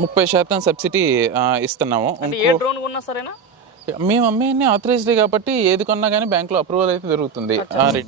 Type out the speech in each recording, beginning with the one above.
ముప్పై శాతం సబ్సిడీ ఇస్తున్నాము. అంటే ఏ డ్రోన్ కొన్నా సరేనా? మేము అమ్మేయన్ని ఆథరైజ్డ్ కాబట్టి ఏది కొన్నా కానీ బ్యాంక్లో అప్రూవల్ అయితే రి-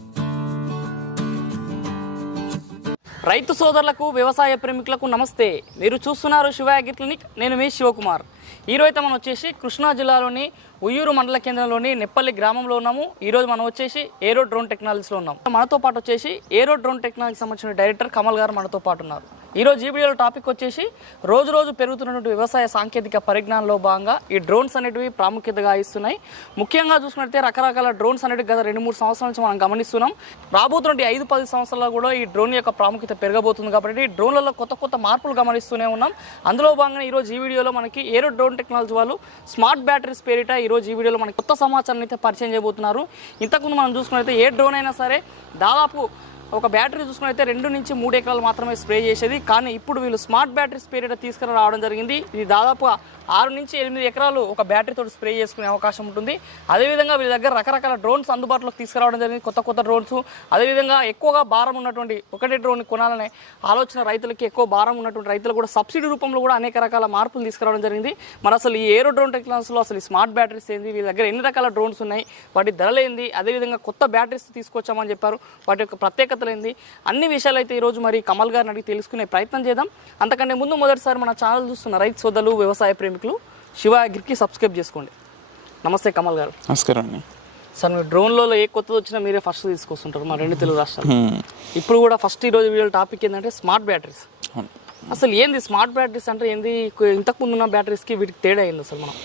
రైతు సోదరులకు వ్యవసాయ ప్రేమికులకు నమస్తే. మీరు చూస్తున్నారు శివ అగ్రి క్లినిక్. నేను మీ శివకుమార్. ఈరోజు మనం వచ్చేసి కృష్ణా జిల్లాలోని ఉయ్యూరు మండల కేంద్రంలోని నెప్పల్లి గ్రామంలో ఉన్నాము. ఈరోజు మనం వచ్చేసి ఏరో డ్రోన్ టెక్నాలజీలో ఉన్నాం మనతో పాటు వచ్చేసి ఏరో డ్రోన్ టెక్నాలజీ సంబంధించిన డైరెక్టర్ కమల్ గారు మనతో పాటు ఉన్నారు. ఈరోజు ఈ వీడియోలో టాపిక్ వచ్చేసి రోజు రోజు పెరుగుతున్నటువంటి వ్యవసాయ సాంకేతిక పరిజ్ఞానంలో భాగంగా ఈ డ్రోన్స్ అనేటివి ప్రాముఖ్యతగా ఇస్తున్నాయి. ముఖ్యంగా చూసుకున్నట్లయితే రకరకాల డ్రోన్స్ అనేవి గత రెండు మూడు సంవత్సరాల నుంచి మనం గమనిస్తున్నాం. రాబోతున్న ఐదు పది సంవత్సరాల్లో కూడా ఈ డ్రోన్ యొక్క ప్రాముఖ్యత పెరగబోతుంది కాబట్టి డ్రోన్లలో కొత్త కొత్త మార్పులు గమనిస్తూనే ఉన్నాం. అందులో భాగంగా ఈరోజు ఈ వీడియోలో మనకి ఏరో డ్రోన్ టెక్నాలజీ వాళ్ళు స్మార్ట్ బ్యాటరీస్ పేరిట ఈరోజు ఈ వీడియోలో మనకి కొత్త సమాచారాన్ని అయితే పరిచయం చేయబోతున్నారు. ఇంతకుముందు మనం చూసుకున్నట్లయితే ఏ డ్రోన్ అయినా సరే దాదాపు ఒక బ్యాటరీ చూసుకున్నైతే రెండు నుంచి మూడు ఎకరాలు మాత్రమే స్ప్రే చేసేది. కానీ ఇప్పుడు వీళ్ళు స్మార్ట్ బ్యాటరీస్ పేరిట తీసుకుని రావడం జరిగింది. ఇది దాదాపు ఆరు నుంచి ఎనిమిది ఎకరాలు ఒక బ్యాటరీతో స్ప్రే చేసుకునే అవకాశం ఉంటుంది. అదేవిధంగా వీళ్ళ దగ్గర రకరకాల డ్రోన్స్ అందుబాటులోకి తీసుకురావడం జరిగింది. కొత్త కొత్త డ్రోన్స్. అదేవిధంగా ఎక్కువగా భారం ఉన్నటువంటి ఒకటే డ్రోన్ కొనాలనే ఆలోచన రైతులకి ఎక్కువ భారం ఉన్నటువంటి రైతులు కూడా సబ్సిడీ రూపంలో కూడా అనేక రకాల మార్పులు తీసుకురావడం జరిగింది. మరి అసలు ఈ ఏరో డ్రోన్ టెక్నాలజీలో అసలు ఈ స్మార్ట్ బ్యాటరీస్ ఏంది? వీళ్ళ దగ్గర ఎన్ని రకాల డ్రోన్స్ ఉన్నాయి? వాటి ధరలు ఏంది? అదేవిధంగా కొత్త బ్యాటరీస్ తీసుకొచ్చామని చెప్పారు. వాటి యొక్క ప్రత్యేకత ఏంది అన్ని విషయాలు అయితే ఈరోజు మరి కమల్ గారిని అడిగి తెలుసుకునే ప్రయత్నం చేద్దాం. అంతకంటే ముందు మొదటిసారి మన ఛానల్ చూస్తున్న రైతు సోదరులు వ్యవసాయ ప్రేమికులు శివ అగ్రికి సబ్స్క్రైబ్ చేసుకోండి. నమస్తే కమల్ గారు. నమస్కారం అండి. సార్ మీరు డ్రోన్లలో ఏ కొత్తది వచ్చినా మీరే ఫస్ట్ తీసుకొస్తుంటారు మా రెండు తెలుగు రాష్ట్రాలు. ఇప్పుడు కూడా ఫస్ట్ ఈరోజు వీడియో టాపిక్ ఏంటంటే స్మార్ట్ బ్యాటరీస్. అసలు ఏంది స్మార్ట్ బ్యాటరీస్ అంటే ఏంది? ఇంతకు ముందు ఉన్న బ్యాటరీస్కి వీటికి తేడా ఏంది అసలు మనం?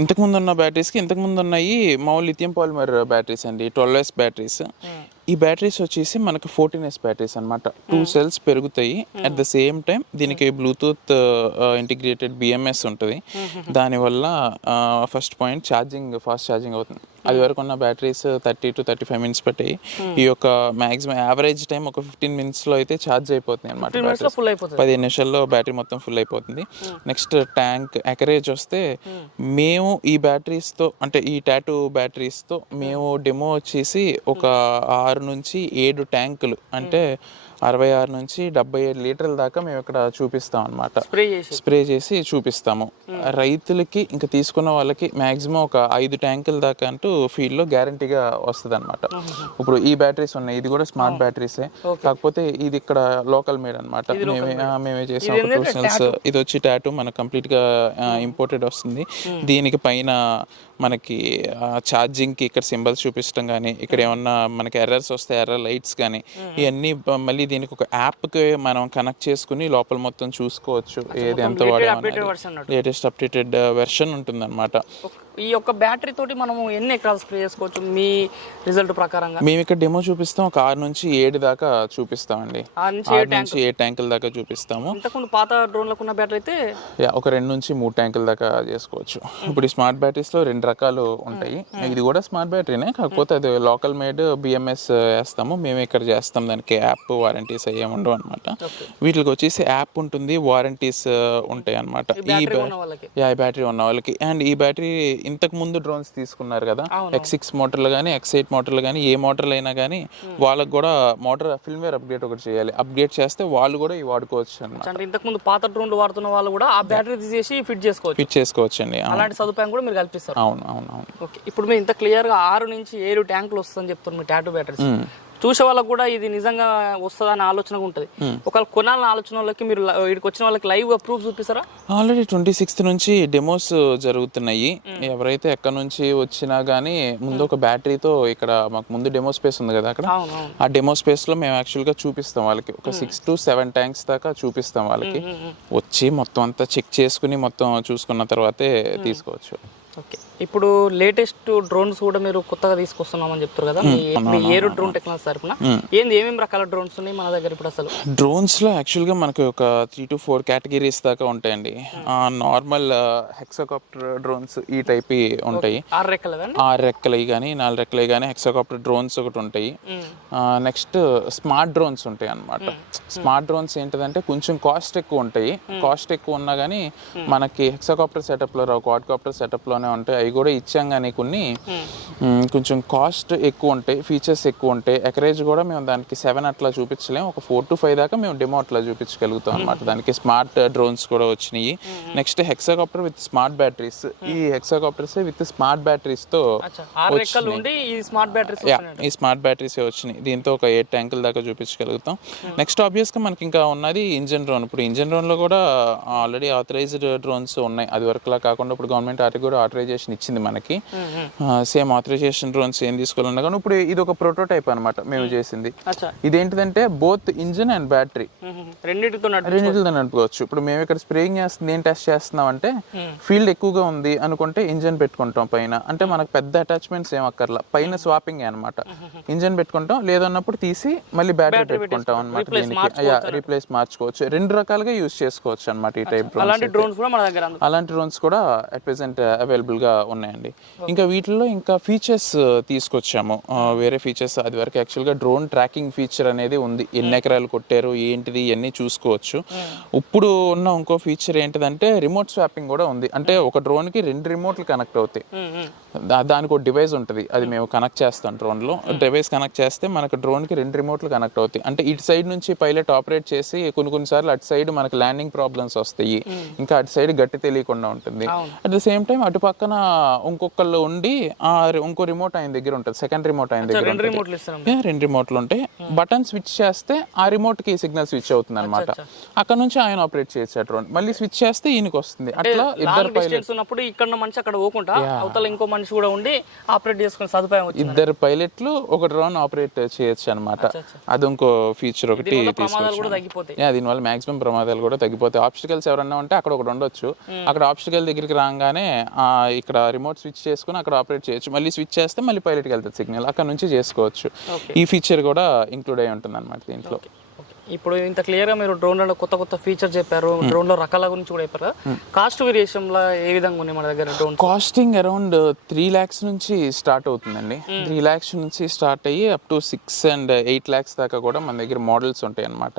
ఇంతకుముందు ఉన్న బ్యాటరీస్కి ఇంతకుముందు ఉన్నాయి మామూలు లిథియం పాలిమర్ బ్యాటరీస్ అండి ట్వెల్వ్ ఎస్ బ్యాటరీస్. ఈ బ్యాటరీస్ వచ్చేసి మనకు ఫోర్టీన్ ఎస్ బ్యాటరీస్ అనమాట టూ సెల్స్ పెరుగుతాయి. అట్ ద సేమ్ టైం దీనికి బ్లూటూత్ ఇంటిగ్రేటెడ్ బిఎంఎస్ ఉంటుంది. దానివల్ల first point charging fast charging అవుతుంది. అది వరకు ఉన్న batteries thirty to thirty five minutes పట్టాయి. ఈ యొక్క మాక్సిమం యావరేజ్ టైం ఒక ఫిఫ్టీన్ మినిట్స్లో అయితే ఛార్జ్ అయిపోతుంది. అనమాట పదిహేను నిమిషాల్లో బ్యాటరీ మొత్తం ఫుల్ అయిపోతుంది. నెక్స్ట్ ట్యాంక్ ఎకరేజ్ వస్తే మేము ఈ బ్యాటరీస్తో అంటే ఈ టాటూ బ్యాటరీస్తో మేము డెమో వచ్చేసి ఒక ఆరు నుంచి ఏడు ట్యాంకులు అంటే అరవై ఆరు నుంచి డెబ్బై ఏడు లీటర్ల దాకా మేము ఇక్కడ చూపిస్తాం అనమాట స్ప్రే చేసి. చూపిస్తాము. రైతులకి ఇంకా తీసుకున్న వాళ్ళకి మాక్సిమం ఒక ఐదు ట్యాంకుల దాకా అంటూ ఫీల్డ్లో గ్యారంటీగా వస్తుంది అనమాట ఇప్పుడు ఈ బ్యాటరీస్ ఉన్నాయి. ఇది కూడా స్మార్ట్ బ్యాటరీసే. కాకపోతే ఇది ఇక్కడ లోకల్ మేడ్ అనమాట మేమే మేమే చేసాం ఇది వచ్చి టాటూ. మనకు కంప్లీట్గా ఇంపోర్టెడ్ వస్తుంది. దీనికి పైన మనకి ఛార్జింగ్కి ఇక్కడ సింబల్స్ చూపించడం కానీ ఇక్కడ ఏమన్నా మనకి ఎర్రర్స్ వస్తే ఎర్రర్ లైట్స్ కానీ ఇవన్నీ మళ్ళీ దీనికి ఒక యాప్కి మనం కనెక్ట్ చేసుకుని లోపల మొత్తం చూసుకోవచ్చు ఏది ఎంత వాడామనేది. లేటెస్ట్ అప్డేటెడ్ వెర్షన్ ఉంటుంది అనమాట ఈ యొక్క బ్యాటరీ తోటి మనము ఎన్ని ఎకరాలు స్ప్రే చేసుకోవచ్చు? మీ రిజల్ట్ ప్రకారంగా. మేము ఇక్కడ డెమో చూపిస్తాం. ఒక ఆరు నుంచి ఏడు దాకా చూపిస్తామండి. నుంచి ఆరు నుంచి ఏడు ట్యాంకుల దాకా చూపిస్తాము. ఇంతకుముందు పాత డ్రోన్లకు ఉన్న బ్యాటరీ అయితే యా, ఒక రెండు నుంచి మూడు ట్యాంకుల దాకా చేసుకోవచ్చు. ఇప్పుడు ఈ స్మార్ట్ బ్యాటరీస్లో రెండు రకాలు ఉంటాయి. ఇది కూడా స్మార్ట్ బ్యాటరీనే కాకపోతే అది లోకల్ మేడ్ బిఎంఎస్ వేస్తాము. మేము ఇక్కడ చేస్తాం. దానికి యాప్ వారంటీస్ అయ్యే ఉండవు అనమాట వీటికి వచ్చేసి యాప్ ఉంటుంది వారంటీస్ ఉంటాయి అనమాట ఈ బ్యాటరీ ఉన్న వాళ్ళకి. అండ్ ఈ బ్యాటరీ ఇంతకు ముందు డ్రోన్స్ తీసుకున్నారు కదా ఎక్స్ సిక్స్ మోటార్లు కానీ ఎక్స్ ఎయిట్ మోటార్లు కానీ ఏ మోటార్లు అయినా కానీ వాళ్ళకి కూడా మోటార్ ఫిల్మ్వేర్ అప్డేట్ ఒకటి చేయాలి. అప్డేట్ చేస్తే వాళ్ళు కూడా ఇవి వాడుకోవచ్చు అంటే ఇంతకుముందు పాత డ్రోన్లు వాడుతున్న వాళ్ళు కూడా ఆ బ్యాటరీ తీసేసి ఫిట్ చేసుకోవచ్చు. ఫిట్ చేసుకోవచ్చు అండి అలాంటి సదుపాయం కూడా మీరు కల్పిస్తారు. అవును అవును అవును. ఓకే ఇప్పుడు మీరు ఇంత క్లియర్గా ఆరు నుంచి ఏడు ట్యాంకులు వస్తుందని చెప్తున్నారు మీ టాటూ బ్యాటరీస్ చూసే వాళ్ళకి కూడా ఇది నిజంగా వస్తుందని ఆలోచనగా ఉంటుంది. ఒకవేళ కొనాలని ఆలోచన వాళ్ళకి మీరు ఇక్కడికి వచ్చిన వాళ్ళకి లైవ్ ప్రూఫ్ చూపిస్తారా? ఆల్రెడీ ట్వంటీ సిక్స్త్ నుంచి డెమోస్ జరుగుతున్నాయి. ఎవరైతే ఎక్కడ నుంచి వచ్చినా కానీ ముందు ఒక బ్యాటరీతో ఇక్కడ మాకు ముందు డెమో స్పేస్ ఉంది కదా అక్కడ? ఆ డెమో స్పేస్లో మేము యాక్చువల్గా చూపిస్తాం వాళ్ళకి. ఒక సిక్స్ టు సెవెన్ ట్యాంక్స్ దాకా చూపిస్తాం వాళ్ళకి. వచ్చి మొత్తం అంతా చెక్ చేసుకుని మొత్తం చూసుకున్న తర్వాతే తీసుకోవచ్చు. ఓకే. ఇప్పుడు లేటెస్ట్ డ్రోన్స్ కూడా మీరు కొత్తగా తీసుకొస్తున్నామని చెప్తారు కదా. మీ ఏరు డ్రోన్ టెక్నాలజీ తరపున? ఏంది ఏమేమి రకాల డ్రోన్స్ ఉన్నాయి మన దగ్గర ఇప్పుడు అసలు? డ్రోన్స్లో యాక్చువల్గా మనకి ఒక త్రీ టు ఫోర్ కేటగిరీస్ దాకా ఉంటాయండి. నార్మల్ హెక్సాకాప్టర్ డ్రోన్స్ ఈ టైప్ ఉంటాయి. ఆరు రెక్కలు ఆరు రెక్కలవి కానీ నాలుగు రెక్కలవి కానీ హెక్సాకాప్టర్ డ్రోన్స్ ఒకటి ఉంటాయి. నెక్స్ట్ స్మార్ట్ డ్రోన్స్ ఉంటాయి అన్నమాట. స్మార్ట్ డ్రోన్స్ ఏంటిదంటే కొంచెం కాస్ట్ ఎక్కువ ఉంటాయి. కాస్ట్ ఎక్కువ ఉన్నా కానీ మనకి హెక్సాకాప్టర్ సెటప్లో రావు. క్వాడ్కాప్టర్ సెటప్లోనే ఉంటాయి. అవి కూడా ఇచ్చాం కానీ కొన్ని కొంచెం కాస్ట్ ఎక్కువ ఉంటాయి ఫీచర్స్ ఎక్కువ ఉంటాయి. ఎకరేజ్ కూడా మేము దానికి సెవెన్ అట్లా చూపించలేం. ఒక ఫోర్ టు ఫైవ్ దాకా మేము డెమో అట్లా చూపించగలుగుతాం అనమాట దానికి స్మార్ట్ డ్రోన్స్ కూడా వచ్చినాయి. Next hexacopter with smart batteries ఈ హెక్సాకాప్టర్స్ విత్ స్మార్ట్ బ్యాటరీస్తో ఈ స్మార్ట్ బ్యాటరీస్ యా ఈ స్మార్ట్ బ్యాటరీస్ వచ్చినాయి. దీంతో ఒక ఎయిట్ ట్యాంకుల దాకా చూపించగలుగుతాం. నెక్స్ట్ ఆబ్వియస్గా మనకి ఇంకా ఉన్నది ఇంజన్ డ్రోన్ ఇప్పుడు ఇంజన్ డ్రోన్లో కూడా ఆల్రెడీ ఆథరైజ్డ్ డ్రోన్స్ ఉన్నాయి. అది వరకు లా కాకుండా ఇప్పుడు గవర్నమెంట్ వాటికి కూడా ఆథరైజేషన్ ఇచ్చింది మనకి. సేమ్ ఆథరైజేషన్ డ్రోన్స్ ఏం తీసుకోవాలన్నా కానీ ఇప్పుడు ఇది ఒక ప్రోటోటైప్ అనమాట మేము చేసింది. ఇదేంటిదంటే బోత్ ఇంజన్ అండ్ బ్యాటరీ. రెండింటితో రెండింటితో నడుపుకోవచ్చు. ఇప్పుడు మేము ఇక్కడ స్ప్రేయింగ్ చేస్తుంది ఏం టెస్ట్ చేస్తున్నాం అంటే ఫీల్డ్ ఎక్కువగా ఉంది అనుకుంటే ఇంజన్ పెట్టుకుంటాం పైన. అంటే మనకు పెద్ద అటాచ్మెంట్స్ ఏం అక్కర్లా. పైన స్వాపింగ్ అనమాట ఇంజన్ పెట్టుకుంటాం లేదన్నప్పుడు తీసి మళ్ళీ బ్యాటరీ పెట్టుకుంటాం అనమాట దీనికి. రీప్లేస్ మార్చుకోవచ్చు. రెండు రకాలుగా యూస్ చేసుకోవచ్చు అనమాట ఈ టైప్ అలాంటి డ్రోన్స్ కూడా మన దగ్గర అందులో అలాంటి డ్రోన్స్ కూడా అట్ ప్రెసెంట్ అవైలబుల్గా ఉన్నాయండి. ఇంకా వీటిల్లో ఇంకా ఫీచర్స్ తీసుకొచ్చాము. ఆ, వేరే ఫీచర్స్ అది వరకు యాక్చువల్గా డ్రోన్ ట్రాకింగ్ ఫీచర్ అనేది ఉంది. ఎన్ని ఎకరాలు కొట్టారు ఏంటిది ఇవన్నీ చూసుకోవచ్చు. ఇప్పుడు ఉన్న ఇంకో ఫీచర్ ఏంటిదంటే రిమోట్ స్వాపింగ్ కూడా ఉంది. అంటే ఒక డ్రోన్కి రెండు రిమోట్లు కనెక్ట్ అవుతాయి. దానికి ఒక డివైస్ ఉంటుంది. అది మేము కనెక్ట్ చేస్తాం డ్రోన్లో. డివైస్ కనెక్ట్ చేస్తే మనకు డ్రోన్కి రెండు రిమోట్లు కనెక్ట్ అవుతాయి. అంటే ఇటు సైడ్ నుంచి పైలట్ ఆపరేట్ చేసి కొన్ని కొన్ని సార్లు అటు సైడ్ మనకి ల్యాండింగ్ ప్రాబ్లమ్స్ వస్తాయి. ఇంకా అటు సైడ్ గట్టి తెలియకుండా ఉంటుంది. అట్ ద సేమ్ టైం అటు పక్కన ఇంకొకళ్ళు ఉండి ఇంకో రిమోట్ ఆయన దగ్గర ఉంటుంది సెకండ్ రిమోట్ ఆయన దగ్గర రెండు రిమోట్లు రెండు రిమోట్లు ఉంటాయి. బటన్ స్విచ్ చేస్తే ఆ రిమోట్కి సిగ్నల్ స్విచ్ అవుతుంది అనమాట అక్కడ నుంచి ఆయన ఆపరేట్ డ్రోన్ మళ్ళీ స్విచ్ చేస్తే ఈయనకి వస్తుంది. అట్లా ఇద్దరు డిస్టెన్స్ ఉన్నప్పుడు ఇక్కడ మనిషి అక్కడ పోకుండా అవతల ఇంకో మనిషి కూడా ఉండి ఆపరేట్ చేసుకునే సదుపాయం ఇద్దరు పైలట్లు ఒక డ్రోన్ ఆపరేట్ చేయొచ్చు అనమాట అది ఇంకో ఫీచర్ ఒకటి యా దీనివల్ల మాక్సిమం ప్రమాదాలు కూడా తగ్గిపోతాయి. ఆప్స్టికల్స్ ఎవరన్నా ఉంటే అక్కడ ఒకటి ఉండొచ్చు. అక్కడ ఆప్స్టికల్ దగ్గరికి రాగానే ఆ, ఇక్కడ రిమోట్ స్విచ్ చేసుకుని అక్కడ ఆపరేట్ చేయొచ్చు. మళ్ళీ స్విచ్ చేస్తే మళ్ళీ పైలట్కి వెళ్తుంది సిగ్నల్. అక్కడ నుంచి చేసుకోవచ్చు. ఈ ఫీచర్ కూడా ఇంక్లూడ్ అయి ఉంటుంది అనమాట దీంట్లో. ఇప్పుడు ఇంత క్లియర్గా మీరు డ్రోన్లో కొత్త కొత్త ఫీచర్ చెప్పారు. డ్రోన్లో రకాల గురించి కూడా చెప్పారు కాస్ట్ వేరియేషన్లో ఏ విధంగా ఉన్నాయి మన దగ్గర drone costing around three lakhs నుంచి స్టార్ట్ అవుతుందండి. త్రీ ల్యాక్స్ నుంచి స్టార్ట్ అయ్యి up to six and eight lakhs దాకా కూడా మన దగ్గర మోడల్స్ ఉంటాయి అనమాట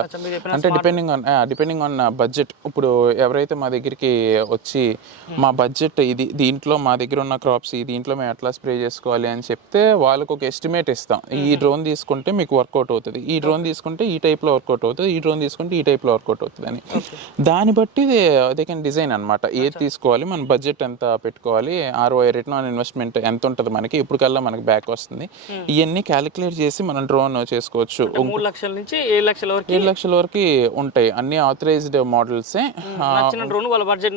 అంటే depending on depending on budget ఇప్పుడు ఎవరైతే మా దగ్గరికి వచ్చి మా బడ్జెట్ ఇది దీంట్లో మా దగ్గర ఉన్న క్రాప్స్ ఈ దీంట్లో మేము ఎట్లా స్ప్రే చేసుకోవాలి? అని చెప్తే వాళ్ళకు ఒక ఎస్టిమేట్ ఇస్తాం. ఈ డ్రోన్ తీసుకుంటే మీకు వర్కౌట్ అవుతుంది. ఈ డ్రోన్ తీసుకుంటే ఈ టైప్లో వర్కౌట్ అవుతుంది ఈ డ్రోన్ తీసుకుంటే ఈ టైప్లో వర్కౌట్ అవుతుంది అని దాన్ని బట్టి దే కెన్ డిజైన్ అనమాట ఏది తీసుకోవాలి మన బడ్జెట్ ఎంత పెట్టుకోవాలి ఆర్ఓఐ రిటర్న్ ఆన్ ఇన్వెస్ట్మెంట్ ఎంత ఉంటుంది మనకి ఇప్పుడు కల్లా మనకి బ్యాక్ వస్తుంది. ఇవన్నీ క్యాలిక్యులేట్ చేసి మనం డ్రోన్ చేసుకోవచ్చు. మూడు లక్షల నుంచి ఏడు లక్షల వరకు ఏడు లక్షల వరకు ఉంటాయి. అన్ని ఆథరైజ్డ్ మోడల్సే నచ్చిన డ్రోన్ వాళ్ళ బడ్జెట్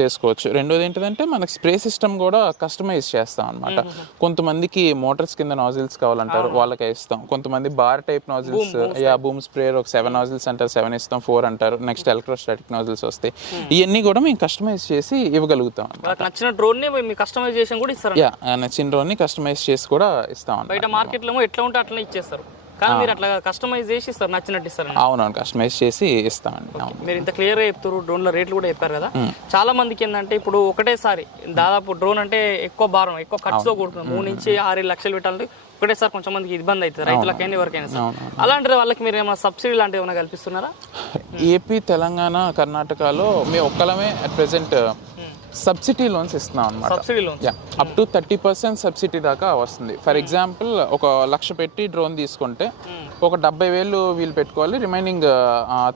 చేసుకోవచ్చు. రెండోది ఏంటంటే మనకి స్ప్రే సిస్టమ్ కూడా కస్టమైజ్ చేస్తాం అనమాట కొంతమందికి మోటార్స్ కింద నాజిల్స్ కావాలంటారు వాళ్ళకే ఇస్తాం. కొంతమంది బార్ టైప్ నాజిల్స్ యా బూమ్ స్ప్రేయర్ ఒక సెవెన్ నాజిల్స్ అంటారు సెవెన్ ఇస్తాం ఫోర్ అంటారు. నెక్స్ట్ ఎలక్ట్రోస్టాటిక్ నాజిల్స్ వస్తాయి. ఇవన్నీ కూడా మేము కస్టమైజ్ చేసి ఇవ్వగలుగుతాం నచ్చిన డ్రోన్ని కస్టమైజేషన్ కూడా ఇస్తారు నచ్చిన డ్రోన్ని కస్టమైజ్ చేసి కూడా ఇస్తాం బయట మార్కెట్లో ఏమో ఎట్లా ఉంటే అట్లనే ఇచ్చేస్తారు. కానీ మీరు అట్లా కస్టమైజ్ చేసి ఇస్తారు నచ్చినట్టు ఇస్తారు అవునవును కస్టమైజ్ చేసి ఇస్తామండి. మీరు ఇంత క్లియర్గా చెప్తారు డ్రోన్ల రేట్లు కూడా చెప్పారు కదా. చాలా మందికి ఏంటంటే ఇప్పుడు ఒకటేసారి దాదాపు డ్రోన్ అంటే ఎక్కువ భారం ఎక్కువ ఖర్చుతో కూడుతుంది. మూడు నుంచి ఆరు లక్షలు పెట్టాలంటే ఒకటేసారి కొంచెం మందికి ఇబ్బంది అవుతుంది రైతులకైనా ఎవరికైనా సరే. అలాంటి వాళ్ళకి మీరు ఏమైనా సబ్సిడీ లాంటివి ఏమైనా కల్పిస్తున్నారా? ఏపీ తెలంగాణ కర్ణాటకలో మేము ఒక్కలమే అట్ ప్రెసెంట్ సబ్సిడీ లోన్స్ ఇస్తున్నాం అనమాట subsidy up to thirty percent subsidy దాకా వస్తుంది. ఫర్ ఎగ్జాంపుల్ ఒక లక్ష పెట్టి డ్రోన్ తీసుకుంటే ఒక డెబ్బై వేలు వీళ్ళు పెట్టుకోవాలి. రిమైనింగ్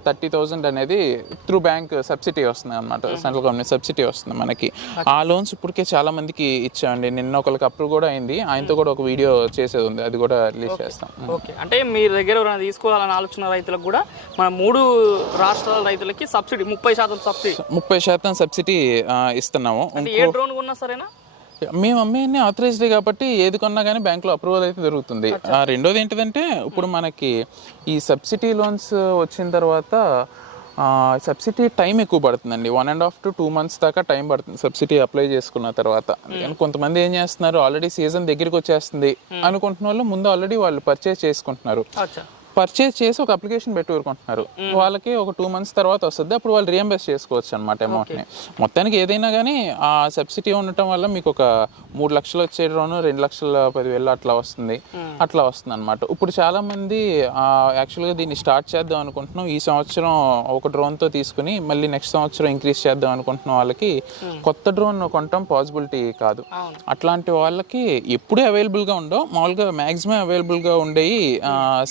థర్టీ థౌజండ్ అనేది త్రూ బ్యాంక్ సబ్సిడీ వస్తుంది అనమాట సెంట్రల్ గవర్నమెంట్ సబ్సిడీ వస్తుంది మనకి. ఆ లోన్స్ ఇప్పటికే చాలా మందికి ఇచ్చామండి. నిన్న ఒకరికి అప్రూవ్ కూడా అయింది. ఆయనతో కూడా ఒక వీడియో చేసేది ఉంది. అది కూడా రిలీజ్ చేస్తాం. ఓకే అంటే మీ దగ్గర ఎవరైనా తీసుకోవాలని ఆలోచన రైతులకు కూడా మన మూడు రాష్ట్రాల రైతులకి సబ్సిడీ ముప్పై శాతం సబ్సిడీ. ముప్పై శాతం సబ్సిడీ ఇస్తున్నాము అంటే ఏ డ్రోన్ కొన్నా సరేనా? మేము అమ్మేయన్ని ఆథరైజ్డ్ కాబట్టి ఏది కొన్నా కానీ బ్యాంక్లో అప్రూవల్ అయితే దొరుకుతుంది. ఆ, రెండోది ఏంటిదంటే ఇప్పుడు మనకి ఈ సబ్సిడీ లోన్స్ వచ్చిన తర్వాత సబ్సిడీ టైం ఎక్కువ పడుతుందండి. One and half to two months దాకా టైం పడుతుంది సబ్సిడీ అప్లై చేసుకున్న తర్వాత. కొంతమంది ఏం చేస్తున్నారు ఆల్రెడీ సీజన్ దగ్గరికి వచ్చేస్తుంది అనుకుంటున్న వాళ్ళు ముందు ఆల్రెడీ వాళ్ళు పర్చేస్ చేసుకుంటున్నారు. పర్చేస్ చేసి ఒక అప్లికేషన్ పెట్టి ఊరుకుంటున్నారు వాళ్ళకి ఒక టూ మంత్స్ తర్వాత వస్తుంది. అప్పుడు వాళ్ళు రియంబర్స్ చేసుకోవచ్చు అనమాట అమౌంట్ని మొత్తానికి ఏదైనా కానీ ఆ సబ్సిడీ ఉండటం వల్ల మీకు ఒక మూడు లక్షలు వచ్చే డ్రోన్ రెండు లక్షల పదివేలు అట్లా వస్తుంది. అట్లా వస్తుంది అనమాట ఇప్పుడు చాలా మంది యాక్చువల్గా దీన్ని స్టార్ట్ చేద్దాం అనుకుంటున్నాం. ఈ సంవత్సరం ఒక డ్రోన్తో తీసుకుని మళ్ళీ నెక్స్ట్ సంవత్సరం ఇంక్రీజ్ చేద్దాం అనుకుంటున్న వాళ్ళకి కొత్త డ్రోన్ కొనటం పాసిబిలిటీ కాదు. అట్లాంటి వాళ్ళకి ఎప్పుడూ అవైలబుల్గా ఉండవు. మామూలుగా మ్యాక్సిమం అవైలబుల్గా ఉండేవి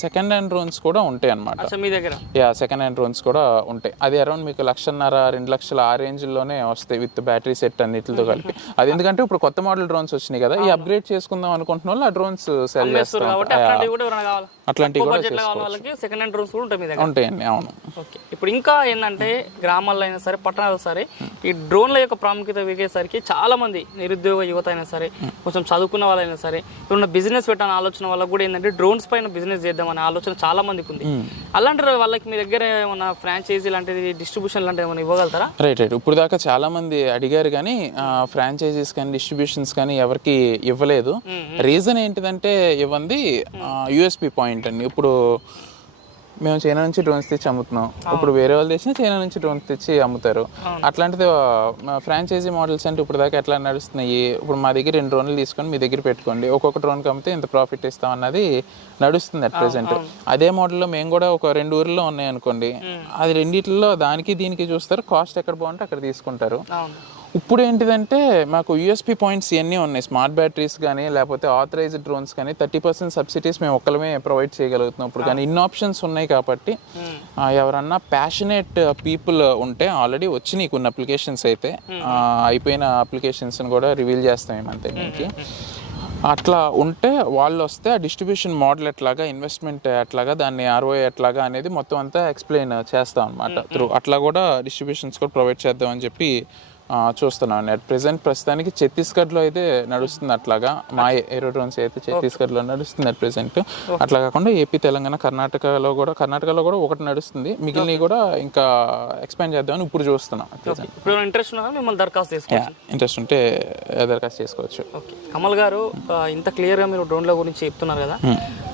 సెకండ్ హ్యాండ్ డ్రోన్స్ కూడా ఉంటాయి అనమాట మీ దగ్గర? యా సెకండ్ హ్యాండ్ డ్రోన్స్ కూడా ఉంటాయి. అది అరౌండ్ మీకు లక్షన్నర రెండు లక్షల ఆ రేంజ్లోనే వస్తాయి విత్ బ్యాటరీ సెట్ అన్నిటితో కలిపి. అది ఎందుకంటే ఇప్పుడు కొత్త మోడల్ డ్రోన్స్ వచ్చినాయి కదా ఈ అప్గ్రేడ్ చేసుకుందాం అనుకుంటున్న వాళ్ళు ఆ డ్రోన్స్ సెల్ చేస్తారు కాబట్టి అట్లాంటివి కూడా సెకండ్ హ్యాండ్ డ్రోన్స్ కూడా ఉంటాయి మీ దగ్గర? ఉంటాయండి అవును. ఓకే ఇప్పుడు ఇంకా ఏంటంటే గ్రామాల్లో అయినా సరే పట్టణాలు సరే ఈ డ్రోన్ల యొక్క ప్రాముఖ్యత పెరిగేసరికి చాలా మంది నిరుద్యోగ యువత అయినా సరే కొంచెం చదువుకున్న వాళ్ళైనా సరే ఇప్పుడున్న బిజినెస్ పెట్టాలని ఆలోచన వాళ్ళకి కూడా ఏంటంటే డ్రోన్స్ పైన బిజినెస్ చేద్దామనే ఆలోచన చాలా మందికి ఉంది. అలాంటి వాళ్ళకి మీ దగ్గర ఏమన్నా ఫ్రాంచైజీ లాంటిది డిస్ట్రిబ్యూషన్ లాంటిది ఏమైనా ఇవ్వగలుగుతారా? Right right. ఇప్పుడు దాకా చాలా మంది అడిగారు కానీ ఫ్రాంచైజీస్ కానీ డిస్ట్రిబ్యూషన్స్ కానీ ఎవరికి ఇవ్వలేదు. రీజన్ ఏంటిదంటే ఇవ్వండి యూఎస్పి పాయింట్ అండి. ఇప్పుడు మేము చైనా నుంచి డ్రోన్స్ తెచ్చి అమ్ముతున్నాం. ఇప్పుడు వేరే వాళ్ళు తెచ్చిన చైనా నుంచి డ్రోన్స్ తెచ్చి అమ్ముతారు. అట్లాంటిది ఫ్రాంచైజీ మోడల్స్ అంటే ఇప్పుడు దాకా ఎట్లా నడుస్తున్నాయి? ఇప్పుడు మా దగ్గర రెండు డ్రోన్లు తీసుకొని మీ దగ్గర పెట్టుకోండి. ఒక్కొక్క డ్రోన్ అమ్మితే ఇంత ప్రాఫిట్ ఇస్తాం అన్నది నడుస్తుంది అట్ ప్రెసెంట్. అదే మోడల్లో మేము కూడా ఒక రెండు ఊర్లో ఉన్నాయి అనుకోండి. అది రెండిట్లో దానికి దీనికి చూస్తారు. కాస్ట్ ఎక్కడ బాగుంటే అక్కడ తీసుకుంటారు. ఇప్పుడు ఏంటిదంటే మాకు యూఎస్పి పాయింట్స్ ఇవన్నీ ఉన్నాయి. స్మార్ట్ బ్యాటరీస్ కానీ లేకపోతే ఆథరైజ్డ్ డ్రోన్స్ కానీ థర్టీ పర్సెంట్ సబ్సిడీస్ మేము ఒక్కలమే ప్రొవైడ్ చేయగలుగుతున్నాం. ఇప్పుడు కానీ ఇన్ని ఆప్షన్స్ ఉన్నాయి కాబట్టి ఆ, ఎవరన్నా ప్యాషనేట్ పీపుల్ ఉంటే ఆల్రెడీ వచ్చినాయి కొన్ని అప్లికేషన్స్ అయితే ఆ, అయిపోయిన అప్లికేషన్స్ కూడా రివీల్ చేస్తాం ఏమంతే మీకు అట్లా ఉంటే వాళ్ళు వస్తే ఆ డిస్ట్రిబ్యూషన్ మోడల్ ఎట్లాగా ఇన్వెస్ట్మెంట్ ఎట్లాగా దాన్ని ఆర్ఓఐ ఎట్లాగా అనేది మొత్తం అంతా ఎక్స్ప్లెయిన్ చేస్తాం అనమాట త్రూ. అట్లా కూడా డిస్ట్రిబ్యూషన్స్ కూడా ప్రొవైడ్ చేద్దాం అని చెప్పి చూస్తున్నాం అట్ ప్రెసెంట్ ప్రస్తుతానికి ఛత్తీస్గఢ్లో అయితే నడుస్తుంది అట్లాగా. మా ఏరోడ్రోన్స్ అయితే ఛత్తీస్గఢ్లో నడుస్తుంది అట్ ప్రెసెంట్. అట్లా కాకుండా ఏపీ తెలంగాణ కర్ణాటకలో కూడా కర్ణాటకలో కూడా ఒకటి నడుస్తుంది. మిగిలినవి కూడా ఇంకా ఎక్స్పాండ్ చేద్దామని ఇప్పుడు చూస్తున్నాం. ఇప్పుడు ఇంట్రెస్ట్ మిమ్మల్ని దరఖాస్తు చేసుకోవచ్చు. ఇంట్రెస్ట్ ఉంటే దరఖాస్తు చేసుకోవచ్చు. ఓకే. కమల్ గారు ఇంత క్లియర్గా మీరు డ్రోన్ల గురించి చెప్తున్నారు కదా.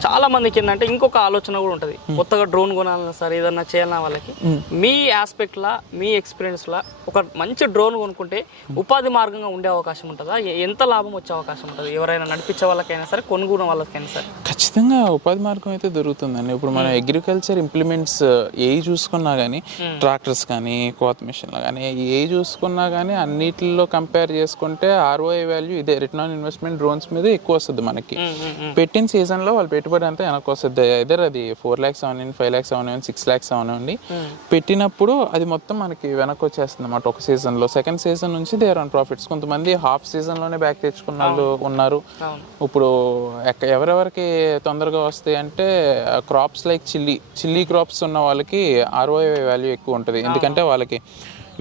చాలా మందికి ఏంటంటే ఇంకొక ఆలోచన కూడా ఉంటుంది. కొత్తగా డ్రోన్ కొనాలన్నా సరే ఏదన్నా చేయాలన్నా వాళ్ళకి. మీ ఆస్పెక్ట్ లా మీ ఎక్స్పీరియన్స్ లా ఒక మంచి డ్రోన్ కొనుక్కుంటే ఉపాధి మార్గంగా ఉండే అవకాశం ఉంటుందా? ఎంత లాభం వచ్చే అవకాశం ఉంటుంది? ఎవరైనా నడిపించే వాళ్ళకైనా సరే కొనుగోలు వాళ్ళకైనా సరే. ఖచ్చితంగా ఉపాధి మార్గం అయితే దొరుకుతుందండి. ఇప్పుడు మనం అగ్రికల్చర్ ఇంప్లిమెంట్స్ ఏ చూసుకున్నా కానీ ట్రాక్టర్స్ కానీ కోత మిషన్లు కానీ ఏ చూసుకున్నా కానీ అన్నిటిలో కంపేర్ చేసుకుంటే ఆర్ఓఐ వాల్యూ ఇదే రిటర్న్ ఆన్ ఇన్వెస్ట్మెంట్ డ్రోన్స్ మీద ఎక్కువ వస్తుంది మనకి. పెట్టిన సీజన్లో వాళ్ళు పెట్టుబడి అంతా వెనక్కి వస్తుంది. ఎదర్ అది ఫోర్ ల్యాక్స్ అవనండి ఫైవ్ ల్యాక్స్ అవనండి సిక్స్ ల్యాక్స్ అవనండి పెట్టినప్పుడు అది మొత్తం మనకి వెనక్కి వచ్చేస్తుంది అన్నమాట ఒక సీజన్లో సెకండ్ సీజన్ నుంచి దేర్ ఆన్ ప్రాఫిట్స్. కొంతమంది హాఫ్ సీజన్లోనే బ్యాక్ తెచ్చుకున్న వాళ్ళు ఉన్నారు. ఇప్పుడు ఎవరెవరికి తొందరగా వస్తాయి అంటే crops like chilli chilli crops ఉన్న వాళ్ళకి ఆర్ఓఐ వాల్యూ ఎక్కువ ఉంటుంది. ఎందుకంటే వాళ్ళకి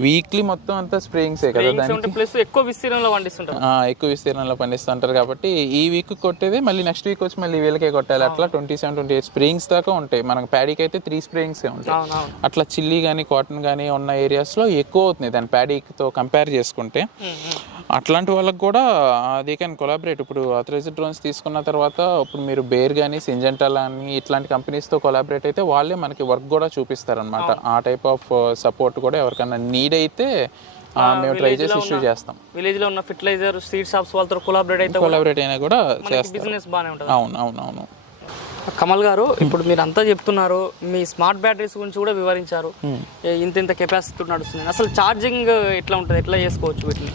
వీక్లీ మొత్తం అంతా స్ప్రేయింగ్సే కదా దానికి? ప్లస్ ఎక్కువ విస్తీర్ణంలో పండిస్తుంటారు ఎక్కువ విస్తీర్ణంలో పండిస్తుంటారు కాబట్టి ఈ వీక్ కొట్టేది మళ్ళీ నెక్స్ట్ వీక్ వచ్చి మళ్ళీ వీళ్ళకే కొట్టాలి. అట్లా twenty seven twenty eight sprayings దాకా ఉంటాయి. మనకి ప్యాడీకి అయితే త్రీ స్ప్రేయింగ్సే ఉంటాయి. అట్లా చిల్లీ కానీ కాటన్ కానీ ఉన్న ఏరియాస్లో ఎక్కువ అవుతుంది దాని ప్యాడీతో కంపేర్ చేసుకుంటే. అట్లాంటి వాళ్ళకి కూడా దే కెన్ కొలాబరేట్ ఇప్పుడు ఆథరైజ్డ్ డ్రోన్స్ తీసుకున్న తర్వాత ఇప్పుడు మీరు బేర్ కానీ సింజెంటల్ అని ఇట్లాంటి కంపెనీస్తో కొలాబరేట్ అయితే వాళ్ళే మనకి వర్క్ కూడా చూపిస్తారనమాట ఆ టైప్ ఆఫ్ సపోర్ట్ కూడా ఎవరికైనా నీడ్ అయితే మేము ట్రై చేసి ఇష్యూ చేస్తాం. విలేజ్లో ఉన్న ఫెర్టిలైజర్ సీడ్ షాప్స్ వాళ్ళతో కొలాబరేట్ అయితే కొలాబరేట్ అయినా కూడా చేస్తాం బిజినెస్ బాగానే ఉంటుంది. అవును అవును అవును. కమల్ గారు ఇప్పుడు మీరు అంతా చెప్తున్నారు మీ స్మార్ట్ బ్యాటరీస్ గురించి కూడా వివరించారు. ఏ ఇంత ఇంత కెపాసిటీ నడుస్తుంది అసలు ఛార్జింగ్ ఎట్లా ఉంటుంది? ఎట్లా చేసుకోవచ్చు వీటిని?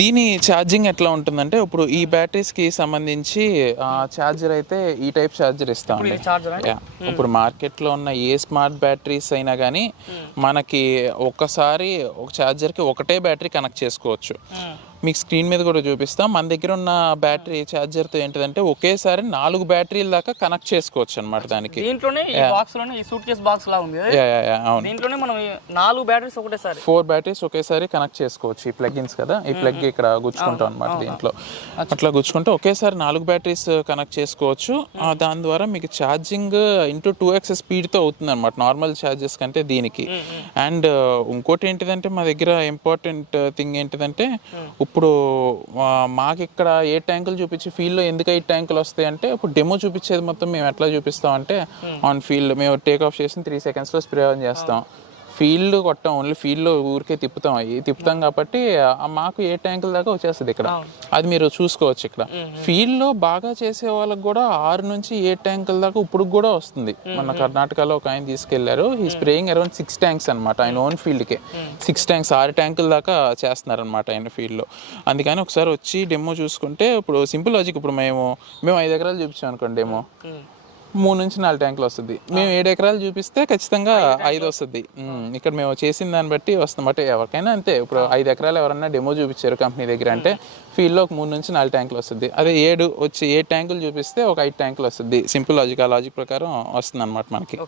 దీని ఛార్జింగ్ ఎట్లా ఉంటుందంటే ఇప్పుడు ఈ బ్యాటరీస్కి సంబంధించి ఛార్జర్ అయితే ఈ టైప్ ఛార్జర్ చార్జర్ యా. ఇప్పుడు మార్కెట్లో ఉన్న ఏ స్మార్ట్ బ్యాటరీస్ అయినా కానీ మనకి ఒక్కసారి ఒక ఛార్జర్కి ఒకటే బ్యాటరీ కనెక్ట్ చేసుకోవచ్చు. మీకు స్క్రీన్ మీద కూడా చూపిస్తాం. మన దగ్గర ఉన్న బ్యాటరీ ఛార్జర్తో ఏంటిదంటే ఒకేసారి నాలుగు బ్యాటరీల దాకా కనెక్ట్ చేసుకోవచ్చు అనమాట దానికి. దీంట్లోనే ఈ బాక్స్లోనే ఈ సూట్ కేస్ బాక్స్ లా ఉంది. అవును. దీంట్లోనే మనం నాలుగు బ్యాటరీస్ ఒకటేసారి. ఫోర్ బ్యాటరీస్ ఒకేసారి కనెక్ట్ చేసుకోవచ్చు ఈ ప్లగిన్స్ కదా? ఈ ప్లగ్ ఇక్కడ గుచ్చుకుంటాం అనమాట దీంట్లో. అట్లా గుచ్చుకుంటే ఒకేసారి నాలుగు బ్యాటరీస్ కనెక్ట్ చేసుకోవచ్చు. దాని ద్వారా మీకు ఛార్జింగ్ ఇంటూ టూ ఎక్స్ స్పీడ్తో అవుతుంది అనమాట నార్మల్ ఛార్జెస్ కంటే దీనికి. అండ్ ఇంకోటి ఏంటిదంటే మా దగ్గర ఇంపార్టెంట్ థింగ్ ఏంటిదంటే ఇప్పుడు మాకు ఇక్కడ ఏ ట్యాంకులు చూపించి ఫీల్డ్లో ఎందుకు ఐదు ట్యాంకులు వస్తాయి అంటే ఇప్పుడు డెమో చూపించేది మొత్తం మేము ఎట్లా చూపిస్తాం అంటే ఆన్ ఫీల్డ్ మేము టేక్ ఆఫ్ చేసి త్రీ సెకండ్స్లో స్ప్రే ఆన్ చేస్తాం ఫీల్డ్ కొట్టాం ఓన్లీ ఫీల్డ్లో ఊరికే తిప్పుతాం. అవి తిప్పుతాం కాబట్టి ఆ మాకు ఏ ట్యాంకుల దాకా వచ్చేస్తుంది ఇక్కడ. అది మీరు చూసుకోవచ్చు ఇక్కడ. ఫీల్డ్లో బాగా చేసే వాళ్ళకి కూడా ఆరు నుంచి ఏ ట్యాంకుల దాకా ఇప్పుడు కూడా వస్తుంది. మన కర్ణాటకలో ఒక ఆయన తీసుకెళ్ళారు. ఈ స్ప్రేయింగ్ అరౌండ్ సిక్స్ ట్యాంక్స్ అనమాట ఆయన ఓన్ ఫీల్డ్కే సిక్స్ ట్యాంక్స్ ఆరు ట్యాంకుల దాకా చేస్తున్నారు అనమాట ఆయన ఫీల్డ్లో. అందుకని ఒకసారి వచ్చి డెమో చూసుకుంటే ఇప్పుడు సింపుల్ లాజిక్ ఇప్పుడు మేము మేము ఐదు ఎకరాలు చూపించాం అనుకోండి డెమో మూడు నుంచి నాలుగు ట్యాంకులు వస్తుంది. మేము ఏడు ఎకరాలు చూపిస్తే ఖచ్చితంగా ఐదు వస్తుంది. ఇక్కడ మేము చేసిన దాన్ని బట్టి వస్తాం బట్ ఎవరికైనా అంతే. ఇప్పుడు ఐదు ఎకరాలు ఎవరన్నా డెమో చూపించారు కంపెనీ దగ్గర అంటే ఫీల్డ్లో ఒక మూడు నుంచి నాలుగు ట్యాంకులు వస్తుంది. అదే ఏడు వచ్చి ఏడు ట్యాంకులు చూపిస్తే ఒక ఐదు ట్యాంకులు వస్తుంది. సింపుల్ లాజిక్ ఆ లాజిక్ ప్రకారం వస్తుంది అనమాట మనకి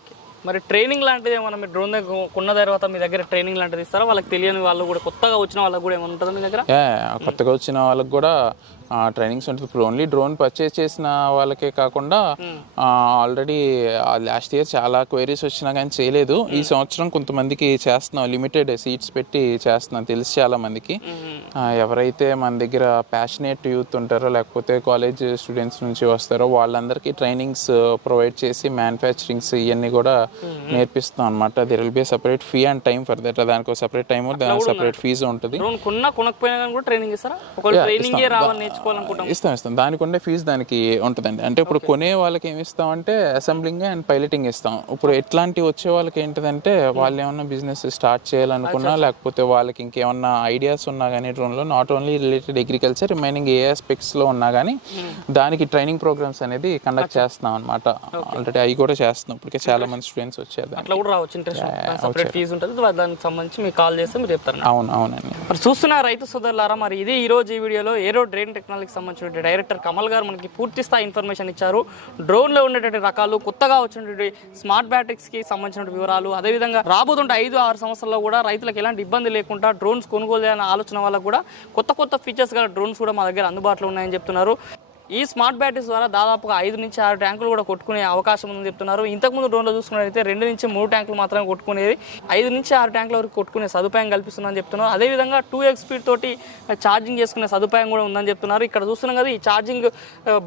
మరి ట్రైనింగ్ లాంటిది ఏమన్నా మీరు డ్రోన్ దగ్గర కొన్న తర్వాత మీ దగ్గర ట్రైనింగ్ లాంటిది ఇస్తారా? వాళ్ళకి తెలియని వాళ్ళు కూడా కొత్తగా వచ్చిన వాళ్ళకి కూడా ఏమైనా ఉంటుందా మీ దగ్గర? కొత్తగా వచ్చిన వాళ్ళకి కూడా ట్రైనింగ్స్ ఉంటుంది. ఇప్పుడు ఓన్లీ డ్రోన్ పర్చేస్ చేసిన వాళ్ళకే కాకుండా ఆల్రెడీ లాస్ట్ ఇయర్ చాలా క్వైరీస్ వచ్చినా కానీ చేయలేదు. ఈ సంవత్సరం కొంతమందికి చేస్తున్నాం. లిమిటెడ్ సీట్స్ పెట్టి చేస్తున్నాం. తెలుసు చాలా మందికి. ఆ, ఎవరైతే మన దగ్గర ప్యాషనేట్ యూత్ ఉంటారో లేకపోతే కాలేజ్ స్టూడెంట్స్ నుంచి వస్తారో వాళ్ళందరికీ ట్రైనింగ్స్ ప్రొవైడ్ చేసి మ్యానుఫ్యాక్చరింగ్స్ ఇవన్నీ కూడా నేర్పిస్తాం అనమాట there will be separate fee and time for that దానికి సపరేట్ టైం దానికి సపరేట్ ఫీజు ఉంటుంది. కొన్నా కొనకపోయినా కూడా ట్రైనింగ్ ఇస్తారా? ట్రైనింగ్ నేర్చుకోవాలనుకుంటాం. ఇస్తాం ఇస్తాం. దానికి ఉండే ఫీజు దానికి ఉంటుందండి. అంటే ఇప్పుడు కొనే వాళ్ళకి ఏమి ఇస్తాం అంటే అసెంబ్లింగ్ అండ్ పైలటింగ్ ఇస్తాం. ఇప్పుడు ఎట్లాంటి వచ్చే వాళ్ళకి ఏంటిదంటే వాళ్ళు ఏమన్నా బిజినెస్ స్టార్ట్ చేయాలనుకున్నా లేకపోతే వాళ్ళకి ఇంకేమన్నా ఐడియాస్ ఉన్నా కానీ డ్రోన్లో not only related agriculture remaining ఏ ఆస్పెక్ట్స్లో ఉన్నా కానీ దానికి ట్రైనింగ్ ప్రోగ్రామ్స్ అనేది కండక్ట్ చేస్తున్నాం అనమాట ఆల్రెడీ అవి కూడా చేస్తున్నాం. ఇప్పటికే చాలా మంది స్టూడెంట్స్ వచ్చారు. అట్లా కూడా రావచ్చు. ఇంట్రెస్ట్ ఫీజు ఉంటుంది. దానికి సంబంధించి మీకు కాల్ చేస్తే మీరు చెప్తారు అవును అవునండి. మరి చూస్తున్న రైతు సోదరులారా మరి ఇది ఈ రోజు ఈ వీడియోలో ఏరో డ్రైన్ టెక్నాలజీకి సంబంధించిన డైరెక్టర్ కమల్ గారు మనకి పూర్తి స్థాయి ఇన్ఫర్మేషన్ ఇచ్చారు. డ్రోన్లో ఉండేటువంటి రకాలు కొత్తగా వచ్చినటువంటి స్మార్ట్ బ్యాటరీస్కి సంబంధించిన వివరాలు అదేవిధంగా రాబోతుంటే ఐదు ఆరు సంవత్సరాల్లో కూడా రైతులకు ఎలాంటి ఇబ్బంది లేకుండా డ్రోన్స్ కొనుగోలు చేయాలనే ఆలోచన వల్ల కూడా కొత్త కొత్త ఫీచర్స్ గల డ్రోన్స్ కూడా మా దగ్గర అందుబాటులో ఉన్నాయని చెప్తున్నారు. ఈ స్మార్ట్ బ్యాటరీస్ ద్వారా దాదాపుగా ఐదు నుంచి ఆరు ట్యాంకులు కూడా కొట్టుకునే అవకాశం ఉందని చెప్తున్నారు. ఇంతకుముందు డ్రోన్లో చూసుకున్నట్లయితే రెండు నుంచి మూడు ట్యాంకులు మాత్రమే కొట్టుకునేది ఐదు నుంచి ఆరు ట్యాంకుల వరకు కొట్టుకునే సదుపాయం కల్పిస్తుందని చెప్తున్నారు. అదేవిధంగా టూ ఎక్స్ స్పీడ్ తోటి ఛార్జింగ్ చేసుకునే సదుపాయం కూడా ఉందని చెప్తున్నారు. ఇక్కడ చూస్తున్నాం కదా ఈ ఛార్జింగ్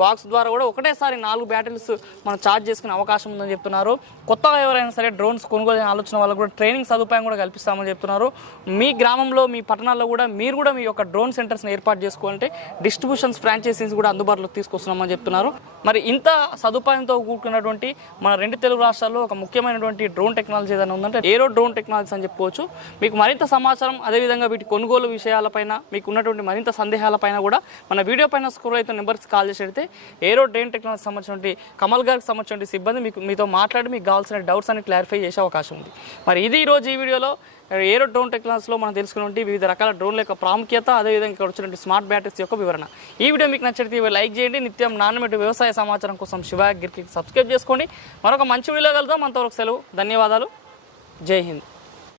బాక్స్ ద్వారా కూడా ఒకటేసారి నాలుగు బ్యాటరీస్ మనం ఛార్జ్ చేసుకునే అవకాశం ఉందని చెప్తున్నారు. కొత్తగా ఎవరైనా సరే డ్రోన్స్ కొనుగోలు ఆలోచన వాళ్ళకు కూడా ట్రైనింగ్ సదుపాయం కూడా కల్పిస్తామని చెప్తున్నారు. మీ గ్రామంలో మీ పట్టణాల్లో కూడా మీరు కూడా మీ యొక్క డ్రోన్ సెంటర్స్ని ఏర్పాటు చేసుకోవాలంటే డిస్ట్రిబ్యూషన్స్ ఫ్రాంచైజీస్ కూడా అందుబాటులో అందుబాటులోకి తీసుకొస్తున్నామని చెప్తున్నారు. మరి ఇంత సదుపాయంతో కూడుకున్నటువంటి మన రెండు తెలుగు రాష్ట్రాల్లో ఒక ముఖ్యమైనటువంటి డ్రోన్ టెక్నాలజీ ఏదైనా ఉందంటే ఏరో డ్రోన్ టెక్నాలజీస్ అని చెప్పుకోవచ్చు. మీకు మరింత సమాచారం అదేవిధంగా వీటి కొనుగోలు విషయాలపైన మీకు ఉన్నటువంటి మరింత సందేహాలపైన కూడా మన వీడియో పైన స్క్రోల్ అయితే నెంబర్స్ కాల్ చేసి పెడితే ఏరో డ్రోన్ టెక్నాలజీ సంబంధించినటువంటి కమల్ గారికి సంబంధించిన సిబ్బంది మీకు మీతో మాట్లాడి మీకు కావాల్సిన డౌట్స్ అని క్లారిఫై చేసే అవకాశం ఉంది. మరి ఇది ఈరోజు ఈ వీడియోలో ఏరో డ్రోన్ టెక్నాలజీలో మనం తెలుసుకున్నటువంటి వివిధ రకాల డ్రోన్ల యొక్క ప్రాముఖ్యత అదేవిధంగా ఇక్కడ వచ్చినటువంటి స్మార్ట్ బ్యాటరీస్ యొక్క వివరణ. ఈ వీడియో మీకు నచ్చితే లైక్ చేయండి. నిత్యం నాణ్యమైన వ్యవసాయ సమాచారం కోసం శివాగిరికి సబ్స్క్రైబ్ చేసుకోండి. మరొక మంచి వీడియో కలుద్దాం. అంతవరకు సెలవు. ధన్యవాదాలు. జై హింద్.